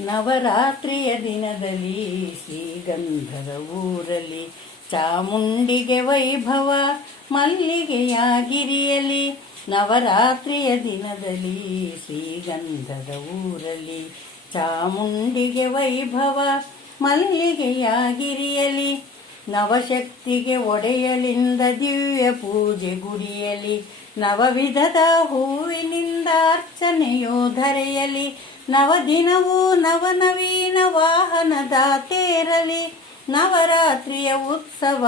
ನವರಾತ್ರಿಯ ದಿನದಲ್ಲಿ ಶ್ರೀಗಂಧದ ಊರಲ್ಲಿ ಚಾಮುಂಡಿಗೆ ವೈಭವ ಮಲ್ಲಿಗೆಯ ಗಿರಿಯಲಿ. ನವರಾತ್ರಿಯ ದಿನದಲ್ಲಿ ಶ್ರೀಗಂಧದ ಊರಲ್ಲಿ ಚಾಮುಂಡಿಗೆ ವೈಭವ ಮಲ್ಲಿಗೆಯ ಗಿರಿಯಲಿ. ನವಶಕ್ತಿಗೆ ಒಡೆಯಲಿಂದ ದಿವ್ಯ ಪೂಜೆ ಗುಡಿಯಲಿ. ನವವಿಧದ ಹೂವಿನಿಂದ ಅರ್ಚನೆಯೋ ಧರೆಯಲಿ. ನವದಿನವೂ ನವನವೀನ ವಾಹನದ ತೇರಲಿ. ನವರಾತ್ರಿಯ ಉತ್ಸವ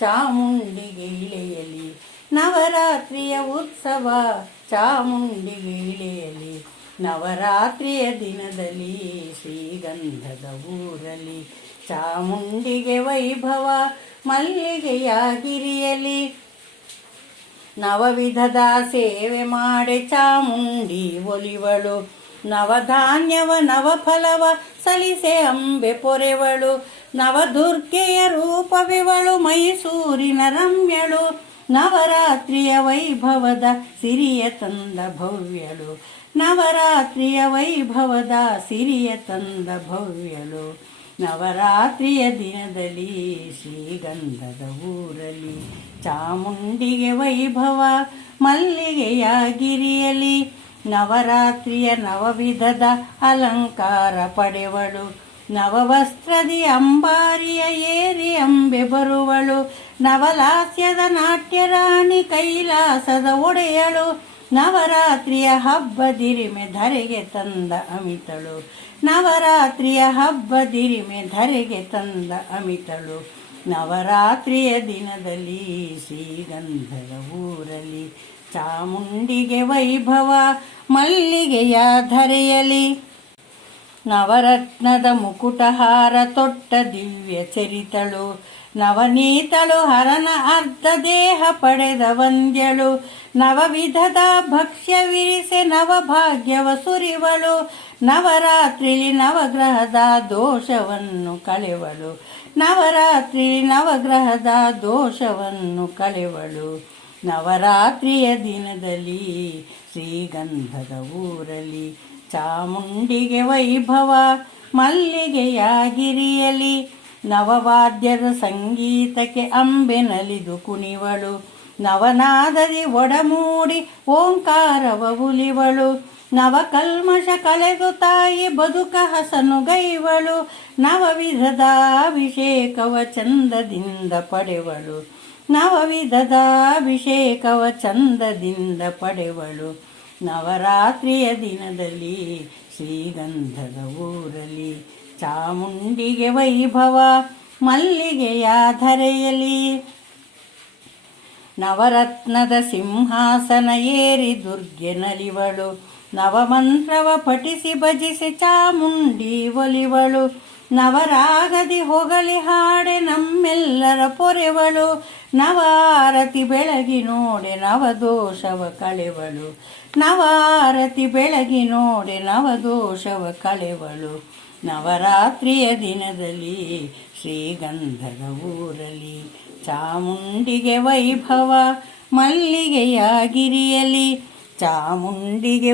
ಚಾಮುಂಡಿಗೆ ಇಳೆಯಲಿ. ನವರಾತ್ರಿಯ ಉತ್ಸವ ಚಾಮುಂಡಿಗೆ ಇಳೆಯಲಿ. ನವರಾತ್ರಿಯ ದಿನದಲ್ಲಿ ಶ್ರೀಗಂಧದ ಊರಲ್ಲಿ ಚಾಮುಂಡಿಗೆ ವೈಭವ ಮಲ್ಲಿಗೆಯ ಗಿರಿಯಲಿ. ನವವಿಧದ ಸೇವೆ ಮಾಡಿ ಚಾಮುಂಡಿ ಒಲಿವಳು. ನವಧಾನ್ಯವ ನವಫಲವ ಸಲಿಸೆ ಅಂಬೆ ಪೊರೆವಳು. ನವದುರ್ಗೆಯ ರೂಪವಿವಳು ಮೈಸೂರಿನ ರಮ್ಯಳು. ನವರಾತ್ರಿಯ ವೈಭವದ ಸಿರಿಯ ತಂದ ಭವ್ಯಳು. ನವರಾತ್ರಿಯ ವೈಭವದ ಸಿರಿಯ ತಂದ ಭವ್ಯಳು. ನವರಾತ್ರಿಯ ದಿನದಲ್ಲಿ ಶ್ರೀಗಂಧದ ಊರಲ್ಲಿ ಚಾಮುಂಡಿಗೆ ವೈಭವ ಮಲ್ಲಿಗೆಯ ಗಿರಿಯಲಿ. ನವರಾತ್ರಿಯ ನವವಿಧದ ಅಲಂಕಾರ ಪಡೆವಳು. ನವವಸ್ತ್ರದಿ ಅಂಬಾರಿಯ ಏರಿ ಅಂಬೆ ಬರುವಳು. ನವಲಾಸ್ಯದ ನಾಟ್ಯರಾಣಿ ಕೈಲಾಸದ ಒಡೆಯಳು. ನವರಾತ್ರಿಯ ಹಬ್ಬದಿರಿಮೆ ಧರೆಗೆ ತಂದ ಅಮಿತಳು. ನವರಾತ್ರಿಯ ಹಬ್ಬದಿರಿಮೆ ಧರೆಗೆ ತಂದ ಅಮಿತಳು. ನವರಾತ್ರಿಯ ದಿನದಲ್ಲಿ ಶ್ರೀಗಂಧದ ಊರಲ್ಲಿ ಚಾಮುಂಡಿಗೆ ವೈಭವ ಮಲ್ಲಿಗೆಯ ಧರೆಯಲಿ. ನವರತ್ನದ ಮುಕುಟಹಾರ ತೊಟ್ಟ ದಿವ್ಯ ಚರಿತಳು. ನವನೀತಳು ಹರನ ಅರ್ಧ ದೇಹ ಪಡೆದ ವಂದ್ಯಳು. ನವವಿಧದ ಭಕ್ಷ್ಯವಿರಿಸೆ ನವಭಾಗ್ಯವ ಸುರಿವಳು. ನವರಾತ್ರಿಲಿ ನವಗ್ರಹದ ದೋಷವನ್ನು ಕಳೆವಳು. ನವರಾತ್ರಿಲಿ ನವಗ್ರಹದ ದೋಷವನ್ನು ಕಳೆವಳು. ನವರಾತ್ರಿಯ ದಿನದಲ್ಲಿ ಶ್ರೀಗಂಧದ ಊರಲ್ಲಿ ಚಾಮುಂಡಿಗೆ ವೈಭವ ಮಲ್ಲಿಗೆಯ ಗಿರಿಯಲಿ. ನವವಾದ್ಯದ ಸಂಗೀತಕ್ಕೆ ಅಂಬೆ ನಲಿದು ಕುಣಿವಳು. ನವನಾದದಿ ಒಡಮೂಡಿ ಓಂಕಾರವ ಉಲಿವಳು. ನವಕಲ್ಮಶ ಕಳೆದು ತಾಯಿ ಬದುಕ ಹಸನುಗೈವಳು. ನವವಿಧದ ಅಭಿಷೇಕವ ಚಂದದಿಂದ ಪಡೆವಳು. ನವವಿಧದ ಅಭಿಷೇಕವ ಚಂದದಿಂದ ಪಡೆವಳು. ನವರಾತ್ರಿಯ ದಿನದಲ್ಲಿ ಶ್ರೀಗಂಧದ ಊರಲ್ಲಿ ಚಾಮುಂಡಿಗೆ ವೈಭವ ಮಲ್ಲಿಗೆಯ ಧರೆಯಲಿ. ನವರತ್ನದ ಸಿಂಹಾಸನ ಏರಿ ದುರ್ಗೆ ನಲಿವಳು. ನವಮಂತ್ರವ ಪಠಿಸಿ ಭಜಿಸಿ ಚಾಮುಂಡಿ ಒಲಿವಳು. ನವರಾಗದಿ ಹೊಗಳಿ ಹಾಡೆ ನಮ್ಮೆಲ್ಲರ ಪೊರೆವಳು. ನವಾರತಿ ಬೆಳಗಿ ನೋಡೆ ನವದೋಷವ ಕಳೆವಳು. ನವಾರತಿ ಬೆಳಗಿ ನೋಡೆ ನವದೋಷವ ಕಳೆವಳು. ನವರಾತ್ರಿಯ ದಿನದಲ್ಲಿ ಶ್ರೀಗಂಧದ ಊರಲ್ಲಿ ಚಾಮುಂಡಿಗೆ ವೈಭವ ಮಲ್ಲಿಗೆಯ ಗಿರಿಯಲಿ. ಚಾಮುಂಡಿಗೆ